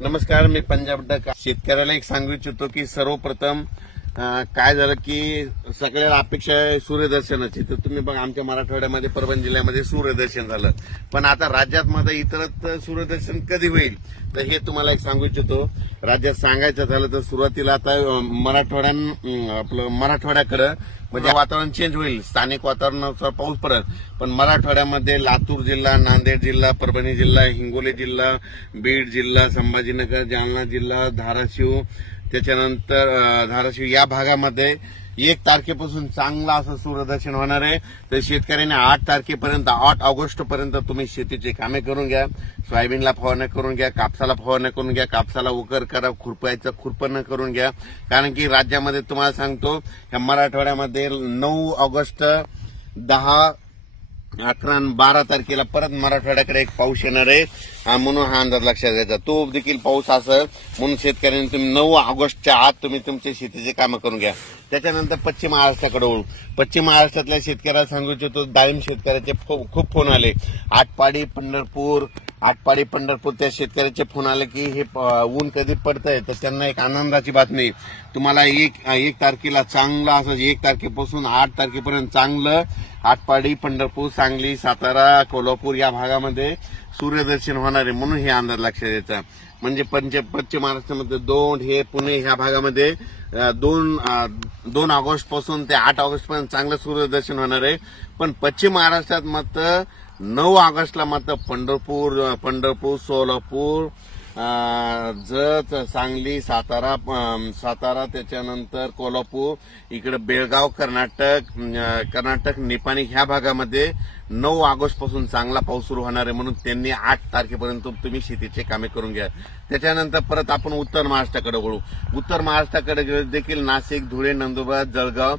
नमस्कार, मी पंजाब डक. शेतकऱ्याला एक सांगू इच्छितो की सर्वप्रथम काय झालं की सगळ्याला अपेक्षा आहे सूर्यदर्शनाची. तर तुम्ही बघा, आमच्या मराठवाड्यामध्ये परभणी जिल्ह्यामध्ये सूर्यदर्शन झालं, पण आता राज्यात मध्ये इतरत्र सूर्यदर्शन कधी होईल तर हे तुम्हाला एक सांगू इच्छितो. राज्यात सांगायचं झालं तर सुरुवातीला आता मराठवाड्याकडे म्हणजे वातावरण चेंज होईल, स्थानिक वातावरणानुसार पाऊस पडेल. पण मराठवाड्यामध्ये लातूर जिल्हा, नांदेड जिल्हा, परभणी जिल्हा, हिंगोली जिल्हा, बीड जिल्हा, संभाजीनगर, जालना जिल्हा, धाराशिव, त्याच्यानंतर धाराशिव या भागामध्ये 1 तारखेपासून चांगला असं सूर्यदर्शन होणार आहे. तर शेतकऱ्यांनी 8 तारखेपर्यंत 8 ऑगस्ट पर्यंत तुम्ही शेतीची कामे करून घ्या. सोयाबीनला फवारणी करून घ्या, कापसाला फवारणी करून घ्या, कापसाला उकर करा, खुरपण करून घ्या. कारण की राज्यामध्ये तुम्हाला सांगतो या मराठवाड्यामध्ये 9 ऑगस्ट, 10, 11 आणि 12 तारखेला परत मराठवाड्याकडे एक पाऊस येणार आहे, म्हणून हा अंदाज लक्षात घ्यायचा. तो देखील पाऊस असेल, म्हणून शेतकऱ्यांनी तुम्ही 9 ऑगस्टच्या आत तुम्ही तुमच्या शेतीची कामं करून घ्या. त्याच्यानंतर पश्चिम महाराष्ट्राकडे वळू. पश्चिम महाराष्ट्रातल्या शेतकऱ्याला सांगू इच्छितो, डाळिंब शेतकऱ्याचे खूप फोन आले. आटपाडी पंढरपूर त्या शेतकऱ्याचे फोन आले की हे ऊन कधी पडतंय. तर त्यांना एक आनंदाची बातमी, तुम्हाला एक तारखेला चांगलं असं 1 तारखेपासून 8 तारखेपर्यंत चांगलं आटपाडी, पंढरपूर, सांगली, सातारा, कोल्हापूर या भागामध्ये सूर्यदर्शन होणार आहे, म्हणून हे अंदाज लक्षात द्यायचा. म्हणजे पश्चिम महाराष्ट्रामध्ये दोन, हे पुणे ह्या भागामध्ये 2 ऑगस्ट पासून ते 8 ऑगस्ट पर्यंत चांगलं सूर्यदर्शन होणार आहे. पण पश्चिम महाराष्ट्रात मात्र 9 ऑगस्टला मात्र पंढरपूर, सोलापूर, जत, सांगली, सातारा, त्याच्यानंतर कोल्हापूर, इकडे बेळगाव, कर्नाटक, निपाणी ह्या भागामध्ये 9 ऑगस्ट पासून चांगला पाऊस सुरू होणार आहे, म्हणून त्यांनी 8 तारखेपर्यंत तुम्ही शेतीचे कामे करून घ्या. त्याच्यानंतर परत आपण उत्तर महाराष्ट्राकडे वळू. उत्तर महाराष्ट्राकडे देखील नाशिक, धुळे, नंदुरबार, जळगाव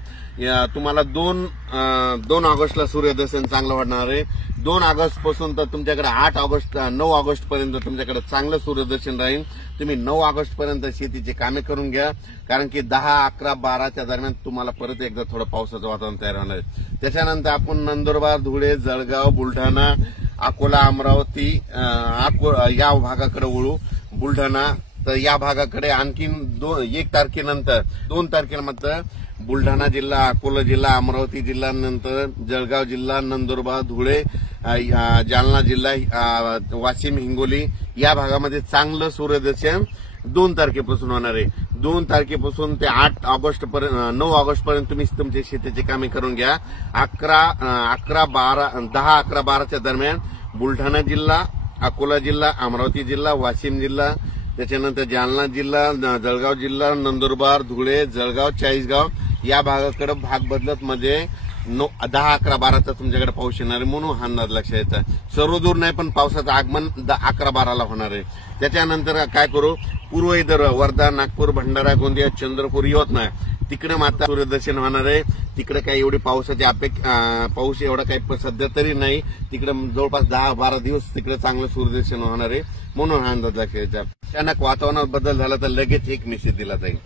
तुम्हाला 2 ऑगस्टला सूर्यदर्शन चांगलं होणार आहे. 2 ऑगस्ट पासून तर तुमच्याकडे 9 ऑगस्ट पर्यंत तुमच्याकडे चांगलं सूर्यदर्शन राहील. तुम्ही 9 ऑगस्ट पर्यंत शेतीची कामे करून घ्या, कारण की 10, 11, 12च्या दरम्यान तुम्हाला परत एकदा थोडं पावसाचं वातावरण तयार होणार आहे. त्याच्यानंतर आपण नंदुरबार, धुळे, जळगाव, बुलढाणा, अकोला, अमरावती या भागाकडे वळू. बुलढाणा तर या भागाकडे आणखीन 1 तारखेनंतर 2 तारखेला मात्र बुलढाणा जिल्हा, अकोला जिल्हा, अमरावती जिल्हा, नंतर जळगाव जिल्हा, नंदुरबार, धुळे, जालना जिल्हा, वाशिम, हिंगोली या भागामध्ये चांगलं सूर्यदर्शन 2 तारखेपासून होणार आहे. 2 तारखेपासून ते 8 ऑगस्ट पर्यंत, 9 ऑगस्ट पर्यंत तुम्ही तुमच्या शेतीची कामे करून घ्या. 10, 11, 12च्या दरम्यान बुलढाणा जिल्हा, अकोला जिल्हा, अमरावती जिल्हा, वाशिम जिल्हा, त्याच्यानंतर जालना जिल्हा, जळगाव जिल्हा, नंदुरबार, धुळे, जळगाव, चाळीसगाव या भागाकडे भाग बदलत मध्ये 10, 11, 12चा तुमच्याकडे पाऊस येणार आहे, म्हणून हा अंदाज लक्षात यायचा. सर्वदूर नाही, पण पावसाचं आगमन 11, 12ला होणार आहे. त्याच्यानंतर काय करू, पूर्व विदर्भ, वर्धा, नागपूर, भंडारा, गोंदिया, चंद्रपूर, यवतमाळ तिकडे मात्र सूर्यदर्शन होणार आहे. तिकडे काही एवढी पावसाची पाऊस एवढा काही सध्या तरी नाही. तिकडे जवळपास 10-12 दिवस तिकडे चांगलं सूर्यदर्शन होणार आहे, म्हणून हा अंदाज लक्षात यायचा. अचानक वातावरणात बदल झाला तर लगेच एक मेसेज दिला जाईल.